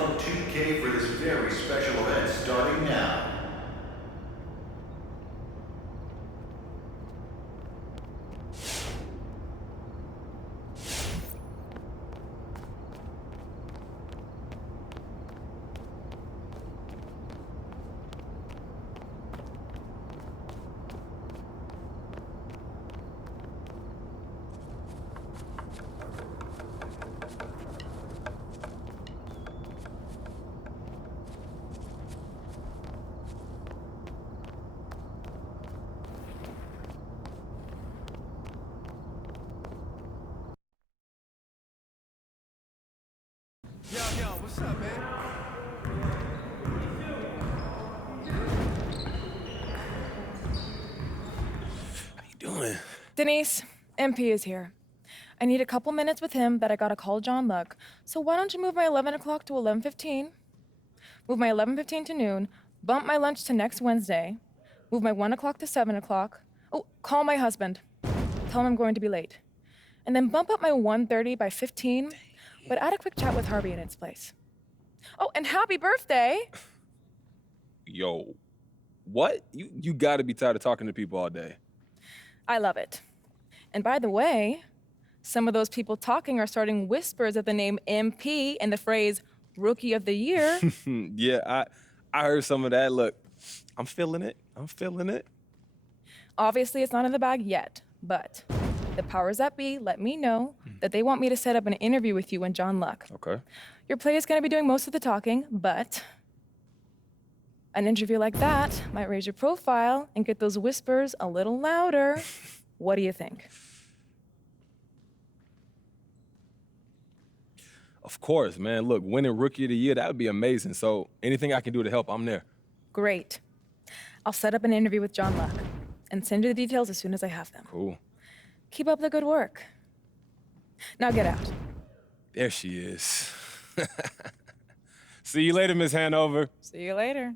Club 2K for this very special event starting now. Yo, what's up, man? How you doing? Denise, MP is here. I need a couple minutes with him, but I gotta call John Luck. So why don't you move my 11 o'clock to 11:15? Move my 11:15 to noon, bump my lunch to next Wednesday, move my 1 o'clock to 7 o'clock. Oh, call my husband. Tell him I'm going to be late. And then bump up my 1:30 by 15, but add a quick chat with Harvey in its place. Oh, and happy birthday! Yo, what? You gotta be tired of talking to people all day. I love it. And by the way, some of those people talking are starting whispers at the name MP and the phrase Rookie of the Year. Yeah, I heard some of that. Look, I'm feeling it. I'm feeling it. Obviously, it's not in the bag yet, but the powers that be let me know that they want me to set up an interview with you and John Luck. Okay. Your play is going to be doing most of the talking, but an interview like that might raise your profile and get those whispers a little louder. What do you think? Of course, man. Look, winning Rookie of the Year, that would be amazing. So anything I can do to help, I'm there. Great. I'll set up an interview with John Luck and send you the details as soon as I have them. Cool. Keep up the good work. Now get out. There she is. See you later, Miss Hanover. See you later.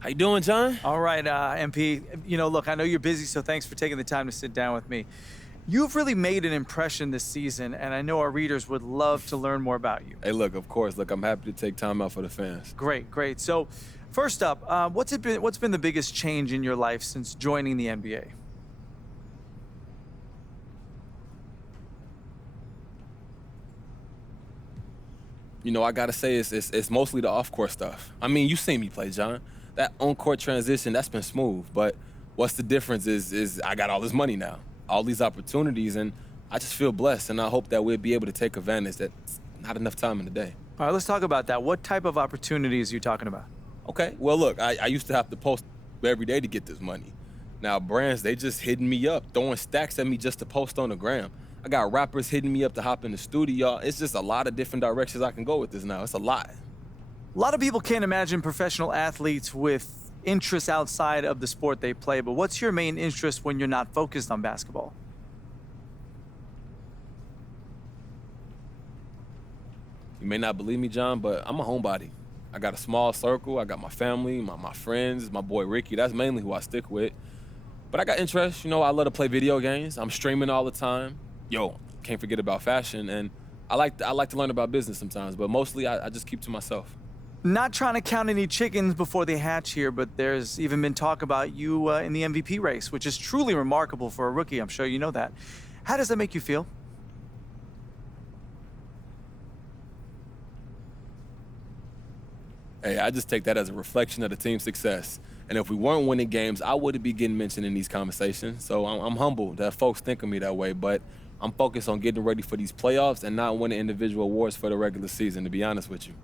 How you doing, John? All right, MP. Look, I know you're busy, so thanks for taking the time to sit down with me. You've really made an impression this season, and I know our readers would love to learn more about you. Hey, look, of course. Look, I'm happy to take time out for the fans. Great. So, first up, what's been the biggest change in your life since joining the NBA? You know, I gotta say, it's mostly the off-court stuff. I mean, you seen me play, John. That on-court transition, that's been smooth. But what's the difference is I got all this money now. all these opportunities, and I just feel blessed, and I hope that we'll be able to take advantage. That's not enough time in the day. All right, let's talk about that. What type of opportunities are you talking about? Okay, well, look, I used to have to post every day to get this money. Now, brands, they just hitting me up, throwing stacks at me just to post on the gram. I got rappers hitting me up to hop in the studio. It's just a lot of different directions I can go with this now. It's a lot. A lot of people can't imagine professional athletes with interests outside of the sport they play, but what's your main interest when you're not focused on basketball? You may not believe me, John, but I'm a homebody. I got a small circle. I got my family, my friends, my boy Ricky. That's mainly who I stick with. But I got interests. You know, I love to play video games. I'm streaming all the time. Yo, can't forget about fashion. And I like to learn about business sometimes, but mostly I just keep to myself. Not trying to count any chickens before they hatch here, but there's even been talk about you in the MVP race, which is truly remarkable for a rookie. I'm sure you know that. How does that make you feel? Hey, I just take that as a reflection of the team's success. And if we weren't winning games, I wouldn't be getting mentioned in these conversations. So I'm humbled that folks think of me that way, but I'm focused on getting ready for these playoffs and not winning individual awards for the regular season, to be honest with you.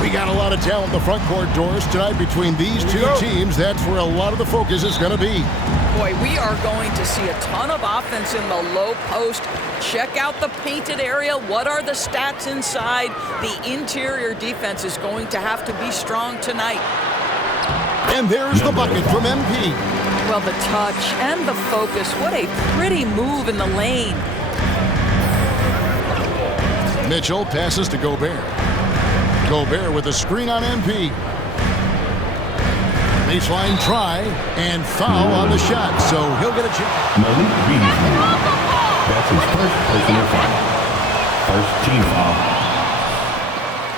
We got a lot of talent in the front court, Doris, tonight between these two teams. That's where a lot of the focus is going to be. Boy, we are going to see a ton of offense in the low post. Check out the painted area. What are the stats inside? The interior defense is going to have to be strong tonight. And there's the bucket from MP. Well, the touch and the focus. What a pretty move in the lane. Mitchell passes to Gobert. Gobert with a screen on MP. Baseline try and foul on the shot, so he'll get a chance. Malik Beasley. That's his first personal foul. First team foul.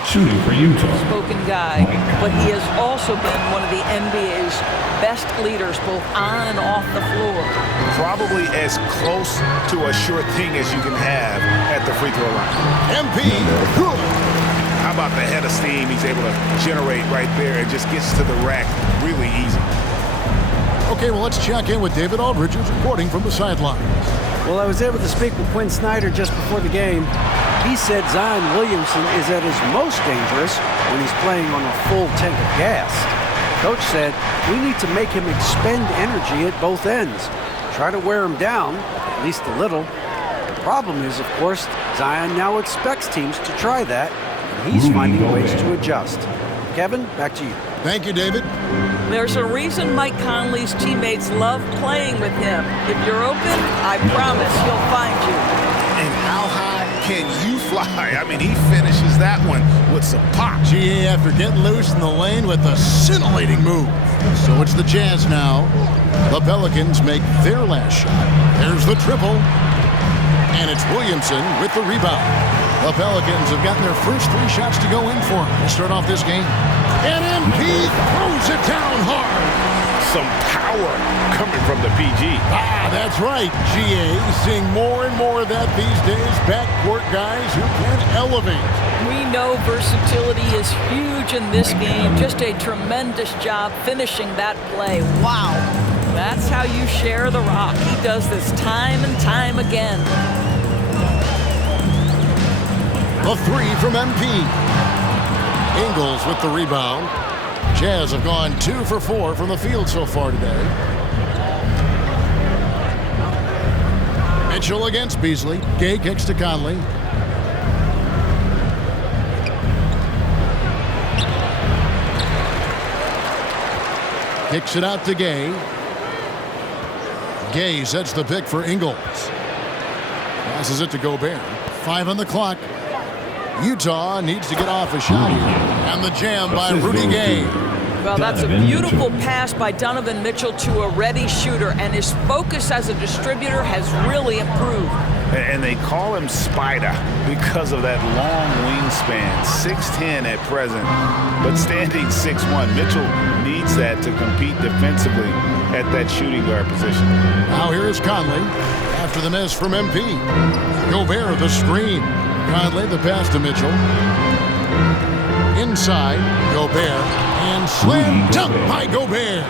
Shooting for Utah. Spoken guy, but he has also been one of the NBA's best leaders, both on and off the floor. Probably as close to a sure thing as you can have at the free throw line. MP, good. How about the head of steam he's able to generate right there and just gets to the rack really easy. Okay, well, let's check in with David Aldridge, who's reporting from the sidelines. Well, I was able to speak with Quinn Snyder just before the game. He said Zion Williamson is at his most dangerous when he's playing on a full tank of gas. Coach said we need to make him expend energy at both ends. Try to wear him down, at least a little. The problem is, of course, Zion now expects teams to try that, and he's finding ways to adjust. Kevin, back to you. Thank you, David. There's a reason Mike Conley's teammates love playing with him. If you're open, I promise he'll find you. And how high can you fly? I mean, he finishes that one with some pop. GA after getting loose in the lane with a scintillating move. So it's the Jazz now. The Pelicans make their last shot. There's the triple. And it's Williamson with the rebound. The Pelicans have gotten their first 3 shots to go in for them to start off this game. And MP throws it down hard. Some power coming from the PG. Ah, that's right, GA. Seeing more and more of that these days. Backcourt guys who can elevate. We know versatility is huge in this game. Just a tremendous job finishing that play. Wow. That's how you share the rock. He does this time and time again. A 3 from MP. Ingles with the rebound. Jazz have gone 2 for 4 from the field so far today. Mitchell against Beasley. Gay kicks to Conley. Kicks it out to Gay. Gay sets the pick for Ingles. Passes it to Gobert. 5 on the clock. Utah needs to get off a shot here. And the jam by Rudy Gay. Well, that's a beautiful pass by Donovan Mitchell to a ready shooter, and his focus as a distributor has really improved. And they call him Spider because of that long wingspan, 6'10" at present, but standing 6'1". Mitchell needs that to compete defensively at that shooting guard position. Now here is Conley after the miss from MP. Gobert the screen. Conley the pass to Mitchell. Inside, Gobert, and slam dunk by Gobert.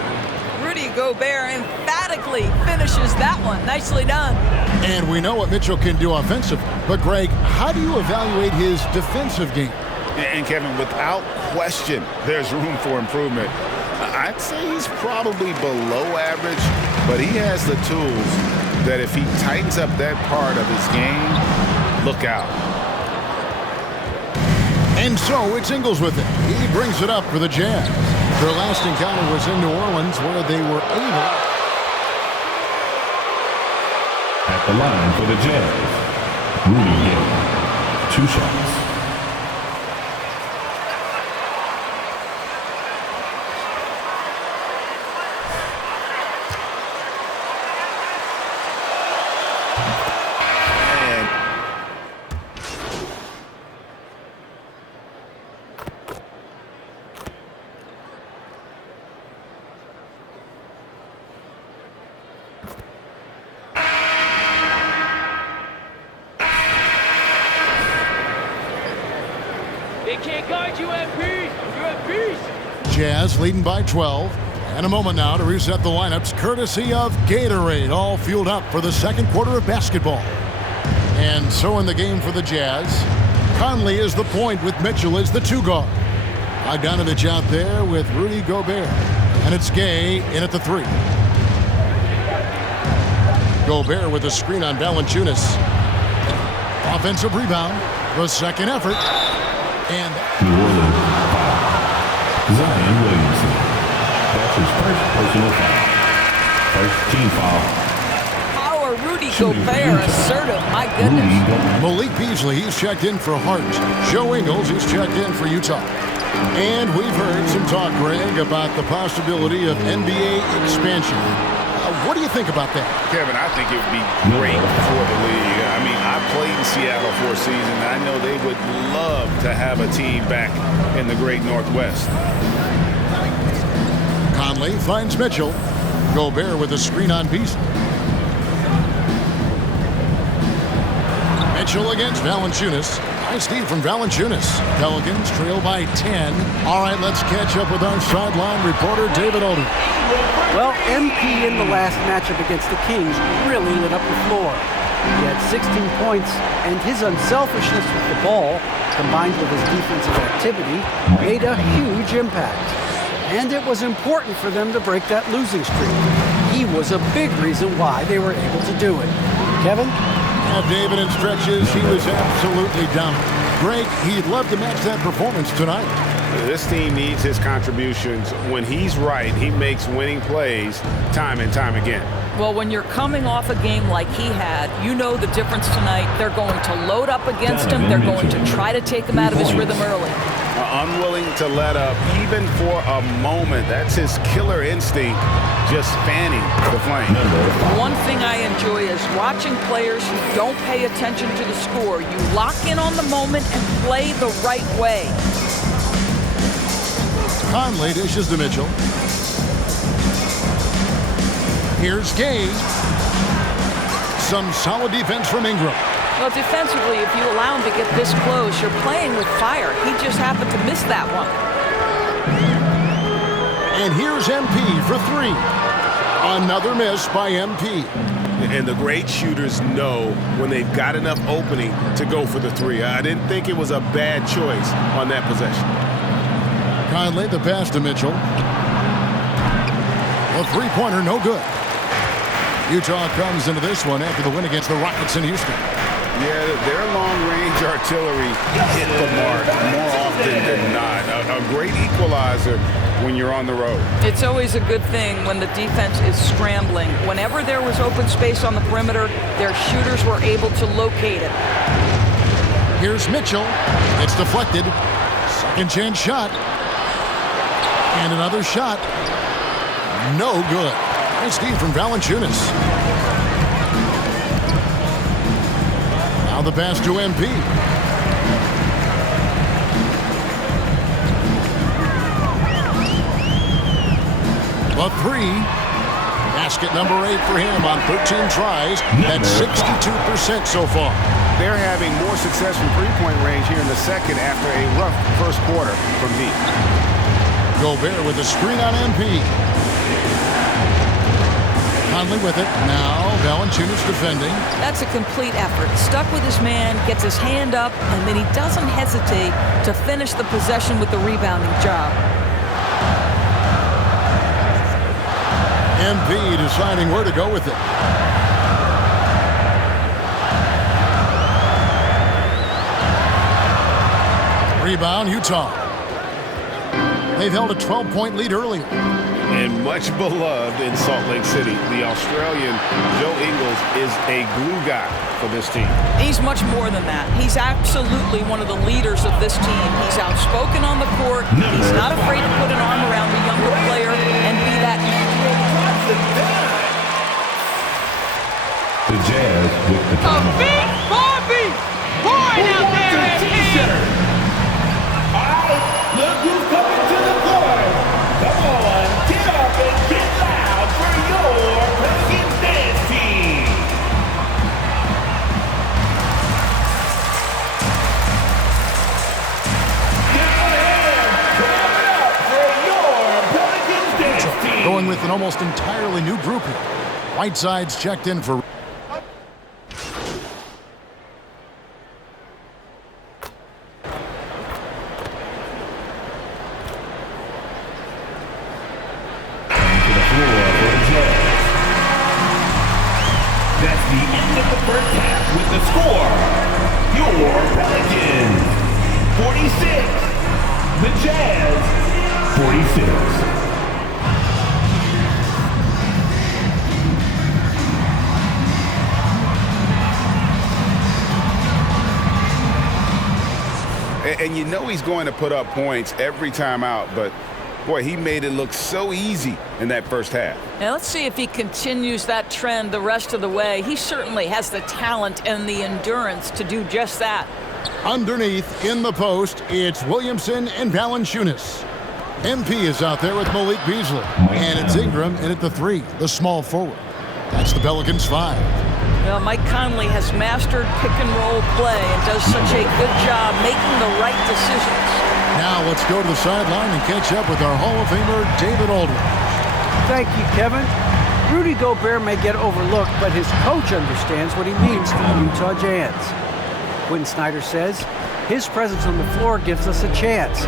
Rudy Gobert emphatically finishes that one. Nicely done. And we know what Mitchell can do offensive, but Greg, how do you evaluate his defensive game? And Kevin, without question, there's room for improvement. I'd say he's probably below average, but he has the tools that if he tightens up that part of his game, look out. And so it's Ingles with it. He brings it up for the Jazz. Their last encounter was in New Orleans where they were able. At the line for the Jazz, Rudy Gay. 2 shots. Jazz leading by 12. And a moment now to reset the lineups courtesy of Gatorade, all fueled up for the second quarter of basketball. And so in the game for the Jazz, Conley is the point with Mitchell as the 2 guard. Bogdanovich out there with Rudy Gobert. And it's Gay in at the 3. Gobert with a screen on Valanciunas. Offensive rebound. The second effort. And New Orleans foul. Zion Williamson. That's his first personal foul. team foul. How are Rudy Gobert assertive? My goodness. Malik Beasley, he's checked in for Hart. Joe Ingles, he's checked in for Utah. And we've heard some talk, Greg, about the possibility of NBA expansion. What do you think about that? Kevin, I think it would be great for the league. I mean, I played in Seattle for a season, and I know they would love to have a team back in the great Northwest. Conley finds Mitchell. Gobert with a screen on Beasley. Mitchell against Valanciunas. Nice steal from Valanciunas. Pelicans trail by 10. All right, let's catch up with our sideline reporter, David Olden. Well, MP in the last matchup against the Kings really lit up the floor. He had 16 points, and his unselfishness with the ball, combined with his defensive activity, made a huge impact. And it was important for them to break that losing streak. He was a big reason why they were able to do it. Kevin? David, in stretches, he was absolutely dominant. Greg, he'd love to match that performance tonight. This team needs his contributions. When he's right, he makes winning plays time and time again. Well, when you're coming off a game like he had, you know the difference tonight. They're going to load up against him. They're going to try to take him out of his rhythm early. Unwilling to let up, even for a moment. That's his killer instinct, just fanning the flame. One thing I enjoy is watching players who don't pay attention to the score. You lock in on the moment and play the right way. Conley dishes to Mitchell. Here's Gay. Some solid defense from Ingram. Well, defensively, if you allow him to get this close, you're playing with fire. He just happened to miss that one. And here's MP for three. Another miss by MP. And the great shooters know when they've got enough opening to go for the three. I didn't think it was a bad choice on that possession. Conley, the pass to Mitchell. A three-pointer, no good. Utah comes into this one after the win against the Rockets in Houston. Yeah, their long-range artillery hit the mark more often than not. A great equalizer when you're on the road. It's always a good thing when the defense is scrambling. Whenever there was open space on the perimeter, their shooters were able to locate it. Here's Mitchell. It's deflected. Second chance shot. And another shot. No good. Nice steal from Valanciunas. Now the pass to MP. A three. Basket number 8 for him on 13 tries. That's 62% so far. They're having more success from three-point range here in the second after a rough first quarter from deep. Gobert with a screen on MP. Conley with it. Now Valanciunas defending. That's a complete effort. Stuck with his man, gets his hand up, and then he doesn't hesitate to finish the possession with the rebounding job. MP deciding where to go with it. Rebound, Utah. They've held a 12-point lead earlier. And much beloved in Salt Lake City, the Australian Joe Ingles is a glue guy for this team. He's much more than that. He's absolutely one of the leaders of this team. He's outspoken on the court. He's not afraid to put an arm around a younger player and be that man. The Jazz with the A big Bobby boy out there at T-shirt. All right, look who's coming to the court. Come on, get up and get loud for your Pelicans dance team. Down ahead, clap it up for your Pelicans dance team. Going with an almost entirely new group here. Whiteside's checked in for... That's the end of the first half with the score. Your Pelicans, 46. The Jazz, 46. And you know he's going to put up points every time out, but boy, he made it look so easy in that first half. Now let's see if he continues that trend the rest of the way. He certainly has the talent and the endurance to do just that. Underneath, in the post, it's Williamson and Valanciunas. MP is out there with Malik Beasley. And it's Ingram in at the 3, the small forward. That's the Pelicans 5. Well, Mike Conley has mastered pick-and-roll play and does such a good job making the right decisions. Now let's go to the sideline and catch up with our Hall of Famer, David Aldridge. Thank you, Kevin. Rudy Gobert may get overlooked, but his coach understands what he means to the Utah Jazz. Quinn Snyder says, his presence on the floor gives us a chance.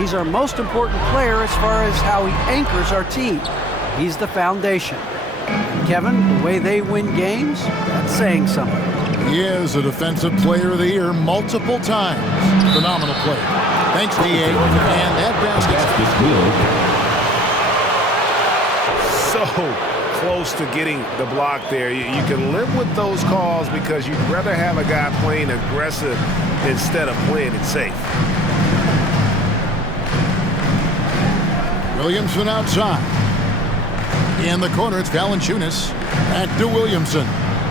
He's our most important player as far as how he anchors our team. He's the foundation. Kevin, the way they win games, that's saying something. He is a Defensive Player of the Year multiple times. Phenomenal player. Thanks, D.A. And that basket. So close to getting the block there. You can live with those calls because you'd rather have a guy playing aggressive instead of playing it safe. Williamson outside. In the corner, it's Valanciunas. Back to Williamson.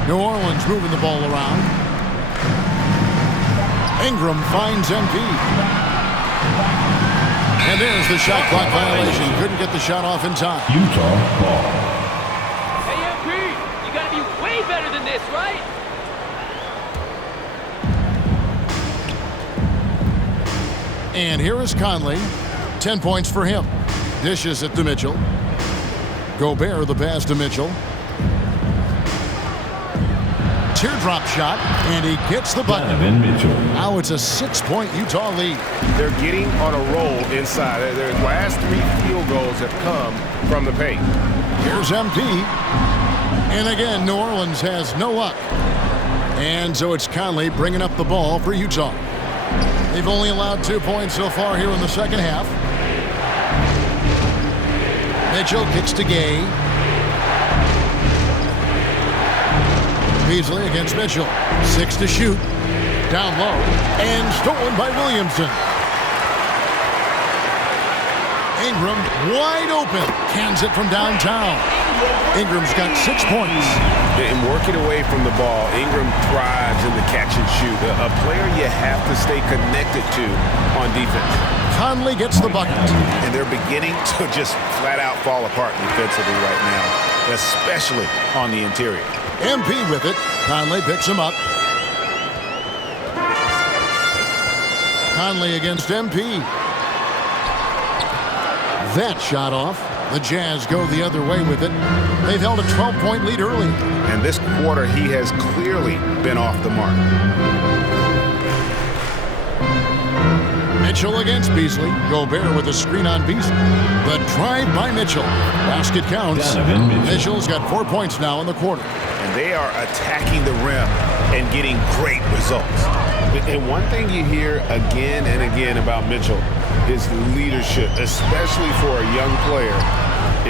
New Orleans moving the ball around. Ingram finds MP. And there's the shot clock violation. Couldn't get the shot off in time. Utah ball. Hey, MP, you gotta be way better than this, right? And here is Conley. 10 points for him. Dishes it to Mitchell. Gobert the pass to Mitchell. Teardrop shot, and he gets the bucket. Now it's a 6-point Utah lead. They're getting on a roll inside. Their last 3 field goals have come from the paint. Here's MP. And again, New Orleans has no luck. And so it's Conley bringing up the ball for Utah. They've only allowed 2 points so far here in the second half. Mitchell kicks to Gay. Beasley against Mitchell. 6 to shoot. Down low. And stolen by Williamson. Ingram wide open. Cans it from downtown. Ingram's got 6 points. In working away from the ball, Ingram thrives in the catch and shoot. A player you have to stay connected to on defense. Conley gets the bucket. And they're beginning to just flat out fall apart defensively right now, especially on the interior. MP with it. Conley picks him up. Conley against MP. That shot off. The Jazz go the other way with it. They've held a 12-point lead early. And this quarter, he has clearly been off the mark. Mitchell against Beasley. Gobert with a screen on Beasley. The drive by Mitchell. Basket counts. Mitchell's got 4 points now in the quarter. And they are attacking the rim and getting great results. And one thing you hear again and again about Mitchell is leadership, especially for a young player,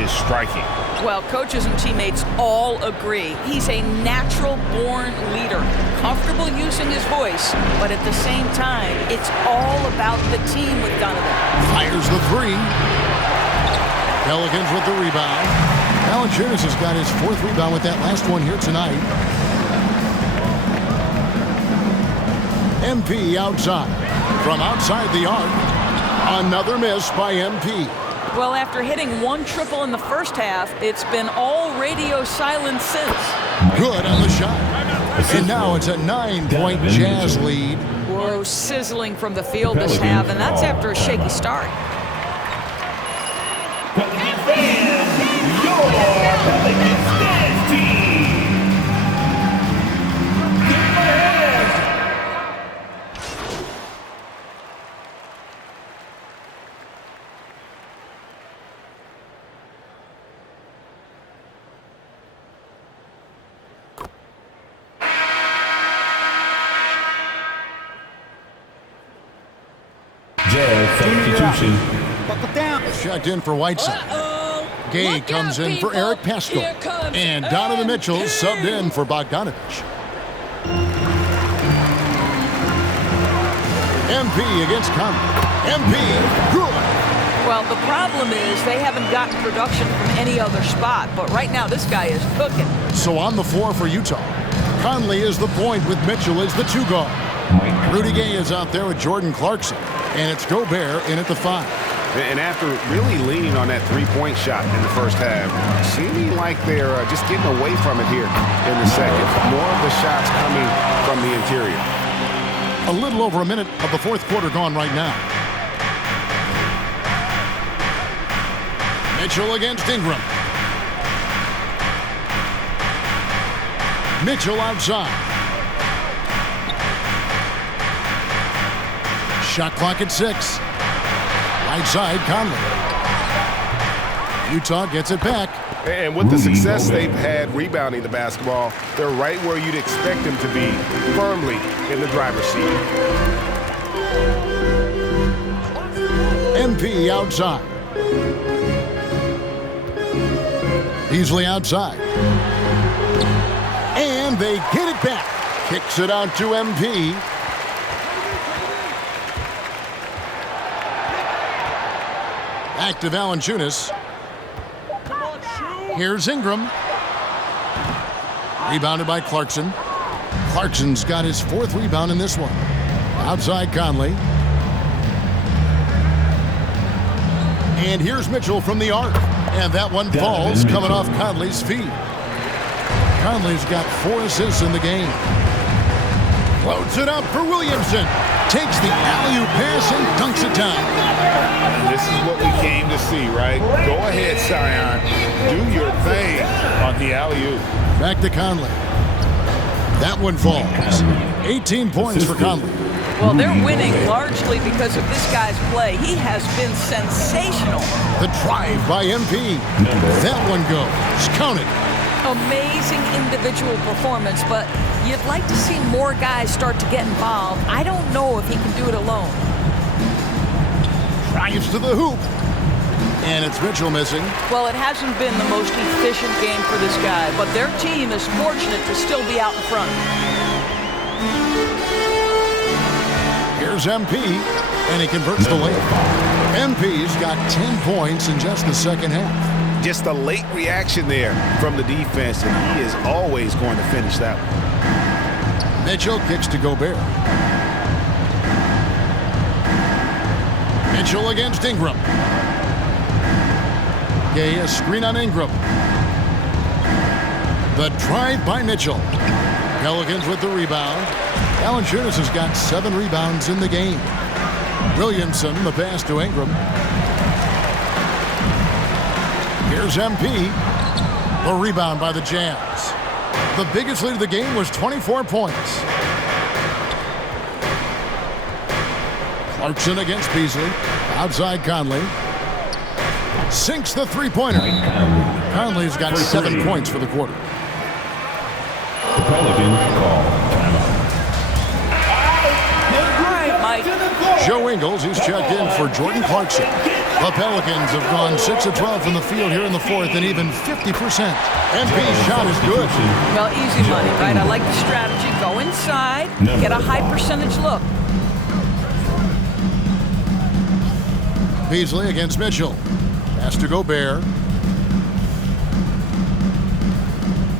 is striking. Well, coaches and teammates all agree. He's a natural-born leader, comfortable using his voice, but at the same time, it's all about the team with Donovan. Fires the 3. Pelicans with the rebound. Valanciunas has got his 4th rebound with that last one here tonight. MP outside. From outside the arc, another miss by MP. Well, after hitting 1 triple in the first half, it's been all radio silence since. Good on the shot. And now it's a 9-point Jazz lead. Whoa, sizzling from the field this half, and that's after a shaky start. Your Pelicans dance team. Jazz substitution. Checked in for Whiteside. Gay comes in for Eric Pascal. And Donovan Mitchell subbed in for Bogdanovich. MP against Conley. MP, good. Well, the problem is they haven't gotten production from any other spot, but right now this guy is cooking. So on the floor for Utah, Conley is the point with Mitchell as the 2 guard. Rudy Gay is out there with Jordan Clarkson, and it's Gobert in at the 5. And after really leaning on that three-point shot in the first half, seeming like they're just getting away from it here in the second. More of the shots coming from the interior. A little over a minute of the fourth quarter gone right now. Mitchell against Ingram. Mitchell outside. Shot clock at 6. Right side, Conley. Utah gets it back. And with the success they've had rebounding the basketball, they're right where you'd expect them to be, firmly in the driver's seat. MP outside. Beasley outside. And they get it back. Kicks it out to MP. Back to Valanciunas. Here's Ingram. Rebounded by Clarkson. Clarkson's got his 4th rebound in this one. Outside Conley. And here's Mitchell from the arc. And that one falls coming off Conley's feet. Conley's got 4 assists in the game. Floats it up for Williamson. Takes the alley-oop pass and dunks it down. And this is what we came to see, right? Go ahead, Sion. Do your thing on the alley-oop. Back to Conley. That one falls. 18 points for Conley. Well, they're winning largely because of this guy's play. He has been sensational. The drive by MP. That one goes. Count it. Amazing individual performance, but you'd like to see more guys start to get involved. I don't know if he can do it alone. Drives to the hoop. And it's Mitchell missing. Well, it hasn't been the most efficient game for this guy, but their team is fortunate to still be out in front. Here's MP, and he converts the layup. MP's got 10 points in just the second half. Just a late reaction there from the defense, and he is always going to finish that one. Mitchell kicks to Gobert. Mitchell against Ingram. Gay, a screen on Ingram. The drive by Mitchell. Pelicans with the rebound. Valanciunas has got 7 rebounds in the game. Williamson, the pass to Ingram. Here's MP. The rebound by the Jazz. The biggest lead of the game was 24 points. Clarkson against Beasley. Outside Conley. Sinks the three-pointer. Conley's got 7 points for the quarter. The Pelicans call timeout. Joe Ingles, he's checked in for Jordan Clarkson. The Pelicans have gone 6 of 12 from the field here in the fourth and even 50%. MP's shot is good. Well, easy money, right? I like the strategy. Go inside, get a high percentage look. Beasley against Mitchell. Pass to Gobert.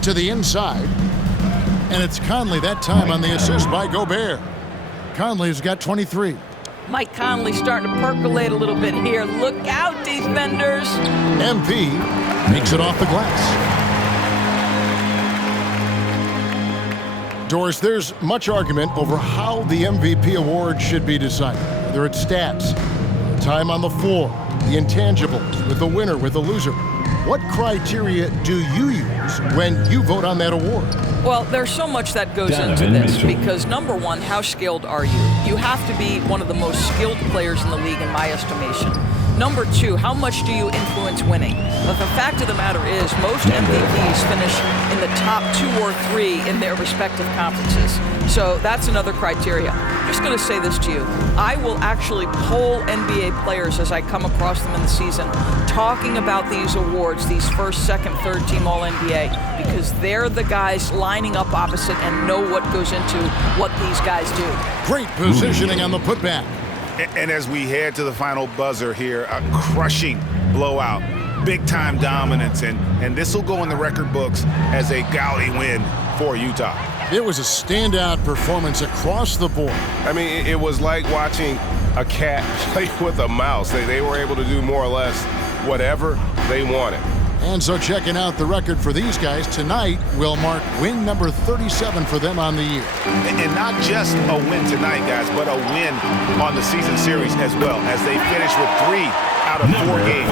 To the inside. And it's Conley that time on the assist by Gobert. Conley's got 23. Mike Conley starting to percolate a little bit here. Look out, defenders. MP makes it off the glass. Doris, there's much argument over how the MVP award should be decided. Whether it's stats, time on the floor, the intangibles, with the winner, with the loser. What criteria do you use when you vote on that award? Well, there's so much that goes into this because, number one, how skilled are you? You have to be one of the most skilled players in the league, in my estimation. Number two, how much do you influence winning? But the fact of the matter is, most MVPs finish in the top 2 or 3 in their respective conferences. So that's another criteria. I'm just going to say this to you. I will actually poll NBA players as I come across them in the season, talking about these awards, these first, second, third team All-NBA, because they're the guys lining up opposite and know what goes into what these guys do. Great positioning on the putback. And as we head to the final buzzer here, a crushing blowout, big-time dominance, and this will go in the record books as a gaudy win for Utah. It was a standout performance across the board. I mean, it was like watching a cat play with a mouse. They were able to do more or less whatever they wanted. And so checking out the record for these guys tonight will mark win number 37 for them on the year. And not just a win tonight, guys, but a win on the season series as well, as they finish with 3 out of 4 games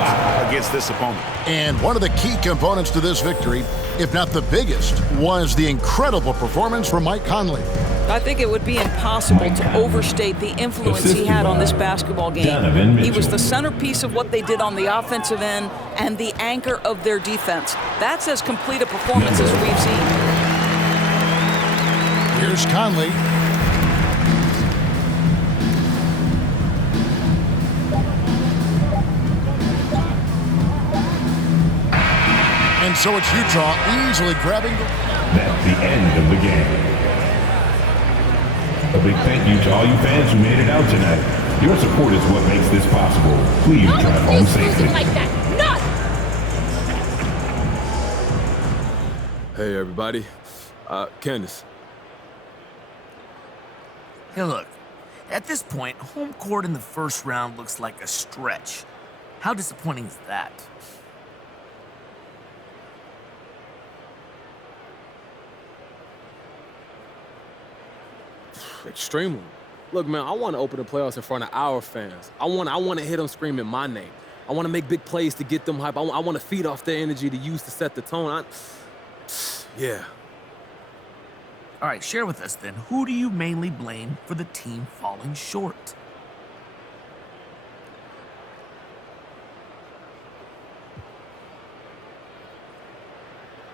against this opponent. And one of the key components to this victory, if not the biggest, was the incredible performance from Mike Conley. I think it would be impossible to overstate the influence he had on this basketball game. He was the centerpiece of what they did on the offensive end and the anchor of their defense. That's as complete a performance as we've seen. Here's Conley. And so it's Utah easily grabbing the... That's the end of the game. A big thank you to all you fans who made it out tonight. Your support is what makes this possible. Please drive home safely. Like that. Not. Hey, everybody. Candace. Hey, look. At this point, home court in the first round looks like a stretch. How disappointing is that? Extremely. Look, man, I want to open the playoffs in front of our fans. I want to hit them screaming my name. I want to make big plays to get them hype. I want to feed off their energy to use to set the tone. Yeah. All right, share with us then. Who do you mainly blame for the team falling short?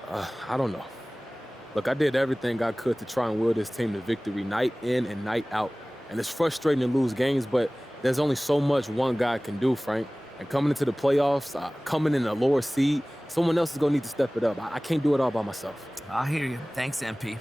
I don't know. Look, I did everything I could to try and will this team to victory night in and night out. And it's frustrating to lose games, but there's only so much one guy can do, Frank. And coming into the playoffs, coming in a lower seed, someone else is going to need to step it up. I can't do it all by myself. I hear you. Thanks, MP.